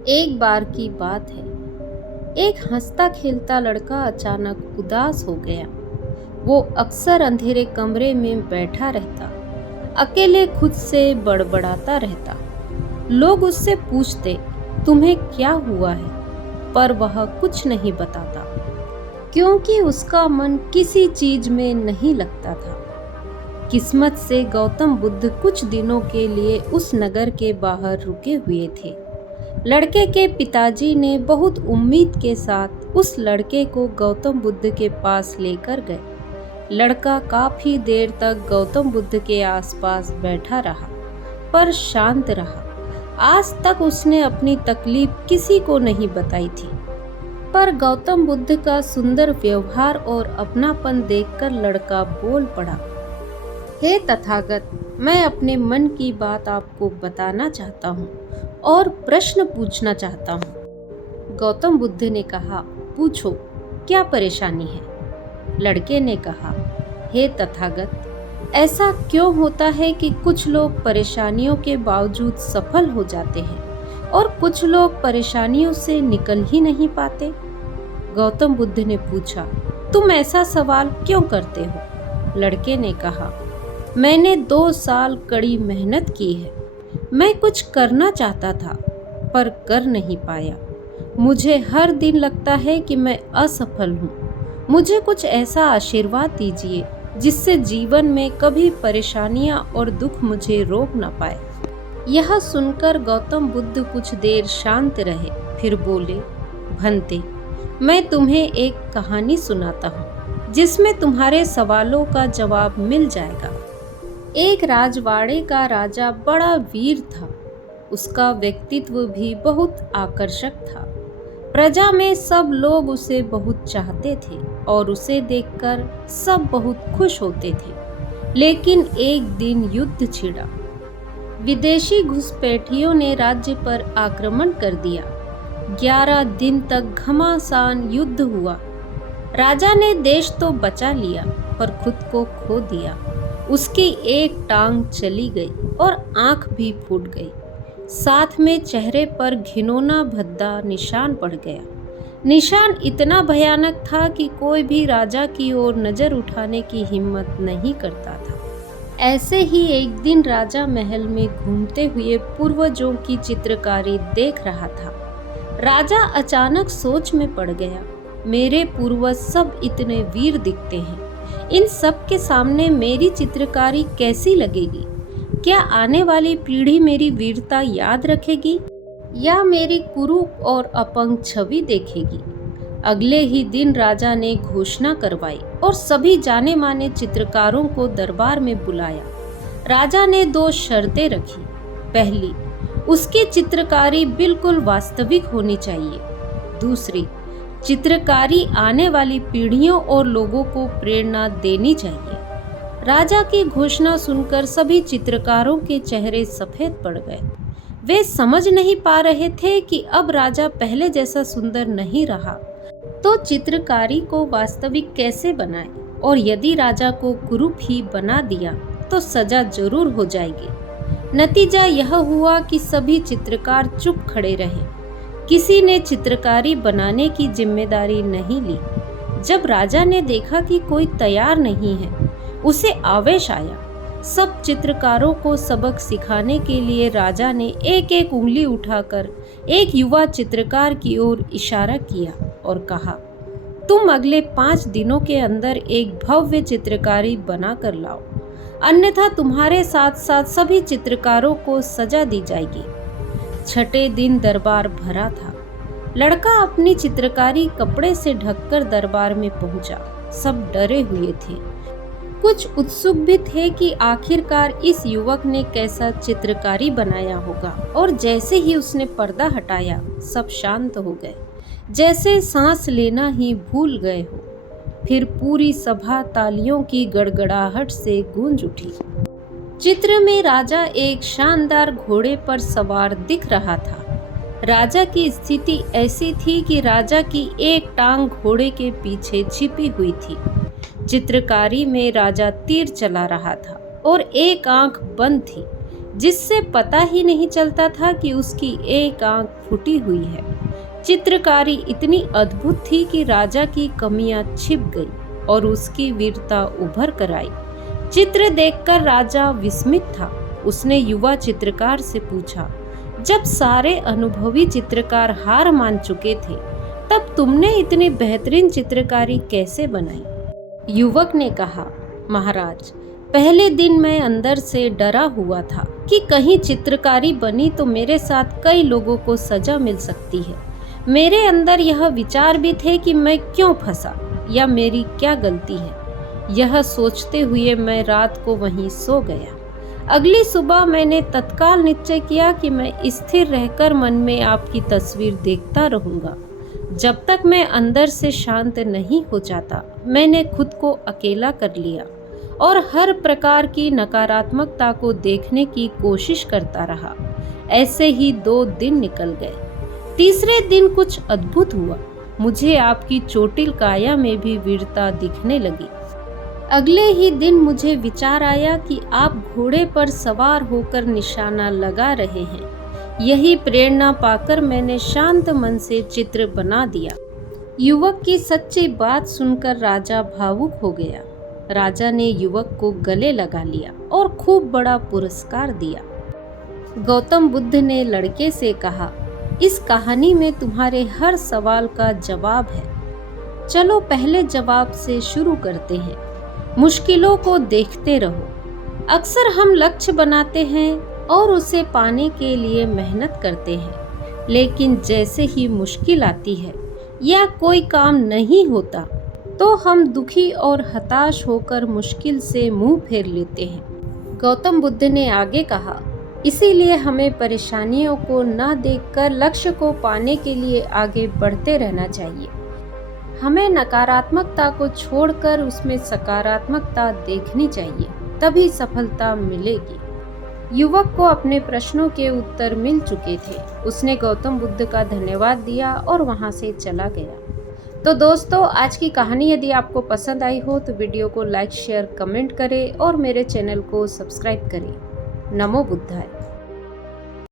एक बार की बात है। एक हंसता खेलता लड़का अचानक उदास हो गया। वो अक्सर अंधेरे कमरे में बैठा रहता, अकेले खुद से बड़बड़ाता रहता। लोग उससे पूछते, तुम्हें क्या हुआ है? पर वह कुछ नहीं बताता, क्योंकि उसका मन किसी चीज में नहीं लगता था। किस्मत से गौतम बुद्ध कुछ दिनों के लिए उस नगर के बाहर रुके हुए थे। लड़के के पिताजी ने बहुत उम्मीद के साथ उस लड़के को गौतम बुद्ध के पास लेकर गए। लड़का काफी देर तक गौतम बुद्ध के आसपास बैठा रहा, पर शांत रहा। आज तक उसने अपनी तकलीफ किसी को नहीं बताई थी। पर गौतम बुद्ध का सुंदर व्यवहार और अपनापन देखकर लड़का बोल पड़ा, हे तथागत, मैं अपने मन की बात आपको बताना चाहता हूँ और प्रश्न पूछना चाहता हूँ। गौतम बुद्ध ने कहा, पूछो, क्या परेशानी है? लड़के ने कहा, हे तथागत, ऐसा क्यों होता है कि कुछ लोग परेशानियों के बावजूद सफल हो जाते हैं और कुछ लोग परेशानियों से निकल ही नहीं पाते? गौतम बुद्ध ने पूछा, तुम ऐसा सवाल क्यों करते हो? लड़के ने कहा, मैंने 2 साल कड़ी मेहनत की है। मैं कुछ करना चाहता था, पर कर नहीं पाया। मुझे हर दिन लगता है कि मैं असफल हूँ। मुझे कुछ ऐसा आशीर्वाद दीजिए जिससे जीवन में कभी परेशानियाँ और दुख मुझे रोक न पाए। यह सुनकर गौतम बुद्ध कुछ देर शांत रहे, फिर बोले, भंते, मैं तुम्हें एक कहानी सुनाता हूँ जिसमें तुम्हारे सवालों का जवाब मिल जाएगा। एक राजवाड़े का राजा बड़ा वीर था। उसका व्यक्तित्व भी बहुत आकर्षक था। प्रजा में सब लोग उसे बहुत चाहते थे और उसे देखकर सब बहुत खुश होते थे। लेकिन एक दिन युद्ध छिड़ा। विदेशी घुसपैठियों ने राज्य पर आक्रमण कर दिया। 11 दिन तक घमासान युद्ध हुआ। राजा ने देश तो बचा लिया, पर खुद को खो दिया। उसकी एक टांग चली गई और आंख भी फूट गई। साथ में चेहरे पर घिनौना भद्दा निशान पड़ गया। निशान इतना भयानक था कि कोई भी राजा की ओर नजर उठाने की हिम्मत नहीं करता था। ऐसे ही एक दिन राजा महल में घूमते हुए पूर्वजों की चित्रकारी देख रहा था। राजा अचानक सोच में पड़ गया, मेरे पूर्वज सब इतने वीर दिखते हैं, इन सब के सामने मेरी चित्रकारी कैसी लगेगी? क्या आने वाली पीढ़ी मेरी वीरता याद रखेगी या मेरी कुरूप और अपंग छवि देखेगी? अगले ही दिन राजा ने घोषणा करवाई और सभी जाने माने चित्रकारों को दरबार में बुलाया। राजा ने 2 शर्तें रखी। पहली, उसकी चित्रकारी बिल्कुल वास्तविक होनी चाहिए। दूसरी, चित्रकारी आने वाली पीढ़ियों और लोगों को प्रेरणा देनी चाहिए। राजा की घोषणा सुनकर सभी चित्रकारों के चेहरे सफेद पड़ गए। वे समझ नहीं पा रहे थे कि अब राजा पहले जैसा सुंदर नहीं रहा, तो चित्रकारी को वास्तविक कैसे बनाए, और यदि राजा को कुरूप ही बना दिया तो सजा जरूर हो जाएगी। नतीजा यह हुआ कि सभी चित्रकार चुप खड़े रहे। किसी ने चित्रकारी बनाने की जिम्मेदारी नहीं ली। जब राजा ने देखा कि कोई तैयार नहीं है, उसे आवेश आया। सब चित्रकारों को सबक सिखाने के लिए राजा ने एक एक उंगली उठाकर एक युवा चित्रकार की ओर इशारा किया और कहा, तुम अगले 5 दिनों के अंदर एक भव्य चित्रकारी बना कर लाओ, अन्यथा तुम्हारे साथ साथ सभी चित्रकारों को सजा दी जाएगी। 6ठे दिन दरबार भरा था। लड़का अपनी चित्रकारी कपड़े से ढककर दरबार में पहुंचा। सब डरे हुए थे, कुछ उत्सुक भी थे कि आखिरकार इस युवक ने कैसा चित्रकारी बनाया होगा। और जैसे ही उसने पर्दा हटाया, सब शांत हो गए, जैसे सांस लेना ही भूल गए हो। फिर पूरी सभा तालियों की गड़गड़ाहट से गूंज उठी। चित्र में राजा एक शानदार घोड़े पर सवार दिख रहा था। राजा की स्थिति ऐसी थी कि राजा की एक टांग घोड़े के पीछे छिपी हुई थी। चित्रकारी में राजा तीर चला रहा था और एक आंख बंद थी। जिससे पता ही नहीं चलता था कि उसकी एक आंख फूटी हुई है। चित्रकारी इतनी अद्भुत थी कि राजा की कमियां छिप गई और उसकी वीरता उभर कर आई। चित्र देखकर राजा विस्मित था। उसने युवा चित्रकार से पूछा, जब सारे अनुभवी चित्रकार हार मान चुके थे, तब तुमने इतनी बेहतरीन चित्रकारी कैसे बनाई? युवक ने कहा, महाराज, पहले दिन मैं अंदर से डरा हुआ था कि कहीं चित्रकारी बनी तो मेरे साथ कई लोगों को सजा मिल सकती है। मेरे अंदर यह विचार भी थे कि मैं क्यों फंसा या मेरी क्या गलती है। यह सोचते हुए मैं रात को वहीं सो गया। अगली सुबह मैंने तत्काल निश्चय किया कि मैं स्थिर रहकर मन में आपकी तस्वीर देखता रहूंगा। जब तक मैं अंदर से शांत नहीं हो जाता, मैंने खुद को अकेला कर लिया और हर प्रकार की नकारात्मकता को देखने की कोशिश करता रहा। ऐसे ही 2 दिन निकल गए। तीसरे दिन कुछ अद्भुत हुआ। मुझे आपकी चोटिल काया में भी वीरता दिखने लगी। अगले ही दिन मुझे विचार आया कि आप घोड़े पर सवार होकर निशाना लगा रहे हैं। यही प्रेरणा पाकर मैंने शांत मन से चित्र बना दिया। युवक की सच्ची बात सुनकर राजा भावुक हो गया। राजा ने युवक को गले लगा लिया और खूब बड़ा पुरस्कार दिया। गौतम बुद्ध ने लड़के से कहा, इस कहानी में तुम्हारे हर सवाल का जवाब है। चलो पहले जवाब से शुरू करते हैं। मुश्किलों को देखते रहो। अक्सर हम लक्ष्य बनाते हैं और उसे पाने के लिए मेहनत करते हैं, लेकिन जैसे ही मुश्किल आती है या कोई काम नहीं होता तो हम दुखी और हताश होकर मुश्किल से मुंह फेर लेते हैं। गौतम बुद्ध ने आगे कहा, इसीलिए हमें परेशानियों को न देखकर लक्ष्य को पाने के लिए आगे बढ़ते रहना चाहिए। हमें नकारात्मकता को छोड़कर उसमें सकारात्मकता देखनी चाहिए, तभी सफलता मिलेगी। युवक को अपने प्रश्नों के उत्तर मिल चुके थे। उसने गौतम बुद्ध का धन्यवाद दिया और वहां से चला गया। तो दोस्तों, आज की कहानी यदि आपको पसंद आई हो तो वीडियो को लाइक, शेयर, कमेंट करें और मेरे चैनल को सब्सक्राइब करें। नमो बुद्धाय।